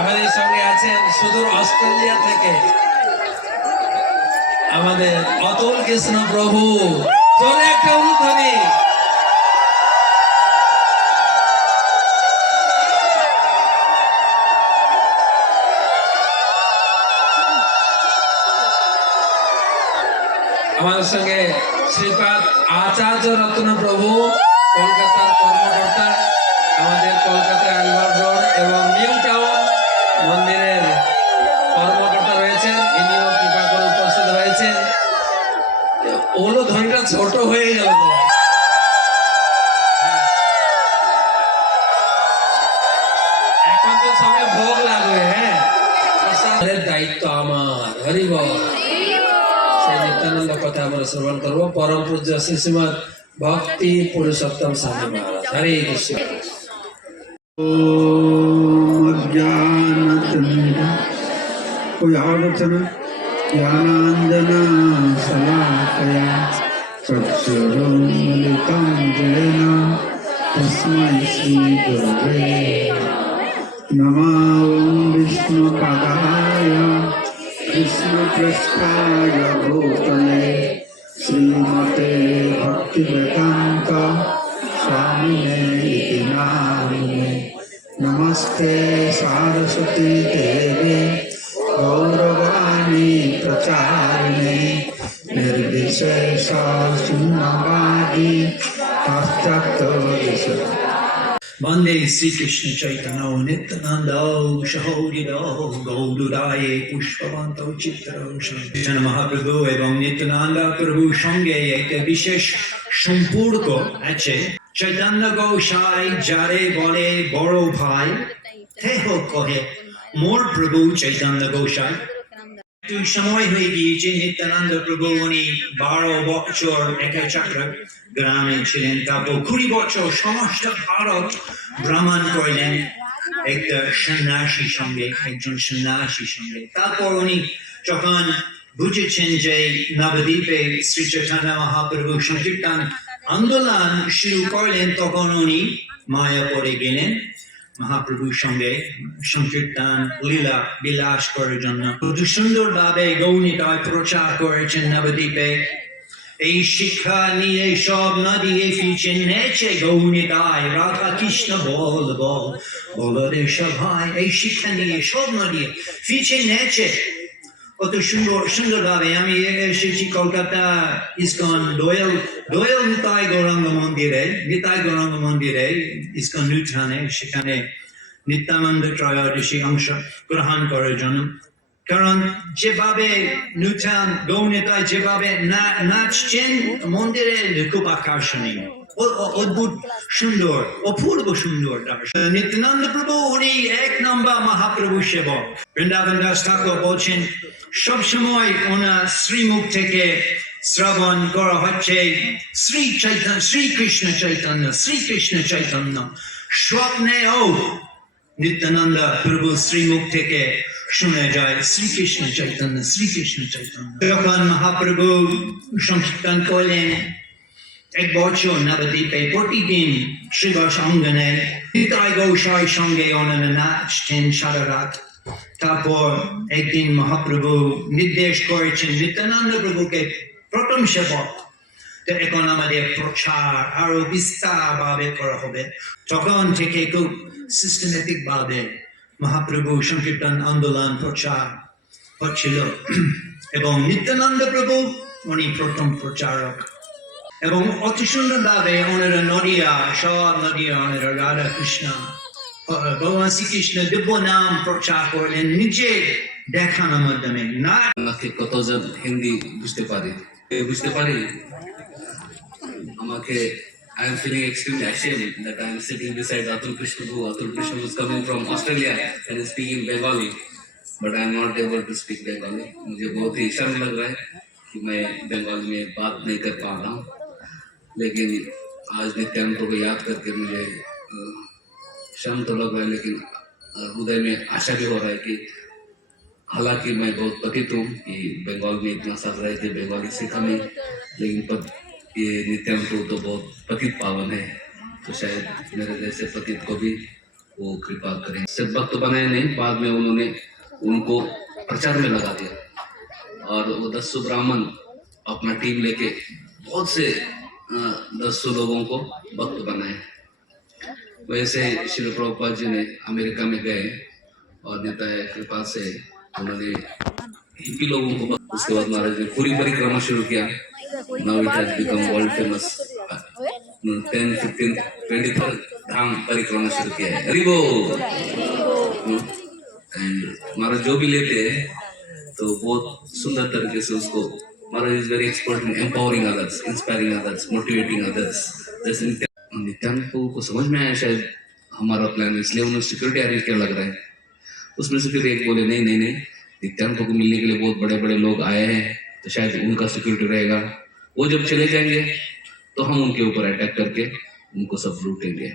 আমাদের সঙ্গে আছেন সুদূর অস্ট্রেলিয়া থেকে আমাদের অতুল কৃষ্ণ প্রভু। জোরে একটা উলুধ্বনি। আমাদের সঙ্গে শ্রীপাদ আচার্য রত্ন প্রভু, কলকাতার কর্মকর্তা, আমাদের কলকাতা অ্যালবার্ট রোড এবং নিউ টাউন মন্দিরের কর্মকর্তা রয়েছেন, ইনিও কৃপা করে উপস্থিত রয়েছেন। ওগুলো ধ্বনিটা ছোট হয়ে। হ্যাঁ। গেল হ্যাঁ। দায়িত্ব আমার হরিবল সেই কথা আমরা শ্রবণ করব। পরম পূজ্য ভক্তি পুরুষোত্তম স্বামী মহারাজ। হরে কৃষ্ণ। कोई और वचन ज्ञानाञ्जना शलाकया चक्षुरुन्मिलितं भूतले। श्रीमते स्वामिने इति नामिने। नमस्ते सारस्वती गौरवाणी प्रचारिणे निर्विशेष शून्यवादी पाश्चात्य वन्दे श्रीकृष्ण चैतन्य नित्यानन्द সহোদিত গৌরুদায়ে পুষ্পবন্ত চিত্র কৃষ্ণ মহাপ্রভু এবং নিত্যানন্দ প্রভুর সঙ্গে একটা বিশেষ সম্পর্ক আছে চৈতন্য গৌসাই যারে বলে বড় ভাই দেহ কহে মোর প্রভু চৈতন্য গৌসাই সময় হয়ে গিয়েছে নিত্যানন্দ প্রভু উনি বারো বছর একা চক্র গ্রামে ছিলেন তারপর কুড়ি বছর সমস্ত ভারত ভ্রমণ করলেন একটা সন্ন্যাসীর সঙ্গে একজন সন্ন্যাসীর সঙ্গে তারপর উনি যখন বুঝেছেন যে নবদ্বীপে শ্রী চৈতন্য মহাপ্রভু সংকীর্তন আন্দোলন শুরু করলেন তখন উনি মায়াপুরে গেলেন মহাপ্রভুর সঙ্গে সংকীর্তন, লীলা বিলাস করার জন্য। খুব সুন্দরভাবে গৌণিকায় প্রচার করেছেন নবদ্বীপে। এই শিক্ষা নিয়ে সব নদী ফিরছে নেচে তাই রাধা কৃষ্ণ বল বল। বলদের সভায় এই শিক্ষা নিয়ে সব নদী ফিরছে নেচে কত সুন্দর, সুন্দরভাবে আমি এসেছি কলকাতা ইস্কন দোয়েল দোয়েল নিতাই গৌরাঙ্গ মন্দিরে, নিতাই গৌরাঙ্গ মন্দিরে, ইস্কন নিউঠানে সেখানে নিত্যানন্দ ত্রয়োদশী অংশ গ্রহণ করার জন্য। কারণ যেভাবে নূতন গৌনেতায় যেভাবে নাচছেন, মন্দিরে খুব আকর্ষণীয়। অদ্ভুত সুন্দর, অপূর্ব সুন্দর নিত্যানন্দ প্রভু, উনি এক নম্বর মহাপ্রভু সেবক। বৃন্দাবন দাস ঠাকুর বলছেন সবসময় ওনার শ্রীমুখ থেকে শ্রবণ করা হচ্ছে শ্রী চৈতন্য, শ্রীকৃষ্ণ চৈতন্য শ্রীকৃষ্ণ চৈতন্য। স্বপ্নেও নিত্যানন্দ প্রভু শ্রীমুখ থেকে শুনে যায় শ্রীকৃষ্ণ চৈতন্য শ্রীকৃষ্ণ চৈতন্য। যখন মহাপ্রভু সংকীর্তন করলেন, এক বছর নবদ্বীপে প্রতিদিন শ্রীবাস অঙ্গনে নিতাই গৌসাই সঙ্গে অনান্য নাচতেন সারা রাত। তারপর একদিন মহাপ্রভু নির্দেশ করেছেন নিত্যানন্দ প্রভুকে প্রথম সেবক। তো এখন আমাদের প্রচার আরও বিস্তার ভাবে করা হবে। তখন থেকে খুব সিস্টেমেটিক ভাবে মহাপ্রভু সংকীর্তন, আন্দোলন, প্রচার হচ্ছিল। এবং নিত্যানন্দ প্রভু, উনি প্রথম প্রচারক। এবং অতি সুন্দর ভাবে ওনারা নদিয়া, সব নদিয়া, ওনারা রাধা কৃষ্ণ ভগবান শ্রীকৃষ্ণ দিব্য নাম প্রচার করলেন নিজে দেখানোর মাধ্যমে না আমাকে কতজন হিন্দি বুঝতে পারে এ বুঝতে পারি আমাকে I am feeling extremely ashamed that I am sitting beside Atul Krishna who Atul Krishna was coming from Australia and is speaking Bengali but I am not able to speak Bengali मुझे बहुत ही शर्म लग रहा है कि मैं बंगाली में बात नहीं कर पा रहा हूँ लेकिन आज नित्यानंद को याद करके मुझे अ, शर्म तो लग रहा है लेकिन हृदय में आशा भी हो रहा है कि हालाँकि मैं बहुत पतित हूँ कि बंगाल में इतना साल रहे थे बंगाली सीखा नहीं लेकिन पत, ये नित्यानंद तो बहुत पतित पावन है। तो शायद मेरे जैसे पतित को भी वो कृपा करें। सिर्फ़ भक्त बनाए नहीं बाद में उन्होंने उनको प्रचार में लगा दिया। और वो दस सौ ब्राह्मण अपना टीम लेके बहुत से दस सौ लोगों को भक्त बनाए। वैसे श्री प्रभुपाद जी ने अमेरिका में गए और नेता कृपा से उन्होंने हिप्पी लोगों को उसके बाद महाराज ने पूरी परिक्रमा शुरू किया। Now it has become world famous ten fifteen twenty third धाम परिक्रमा शुरू किया है। हरिबो एंड महाराज जो भी लेते हैं तो बहुत सुंदर तरीके से उसको Maharaj is very expert in empowering others inspiring others motivating others जैसे नित्यानंद को समझ में आया शायद हमारा प्लान इसलिए उन्होंने सिक्योरिटी अरेंज कर लग रहा है। उसमें से फिर एक बोले, नहीं नहीं नहीं नित्यानंद को मिलने के लिए बहुत बड़े बड़े लोग आए हैं तो शायद उनका सिक्योरिटी रहेगा। वो जब चले जाएँगे तो हम उनके ऊपर अटैक करके उनको सब लूटेंगे।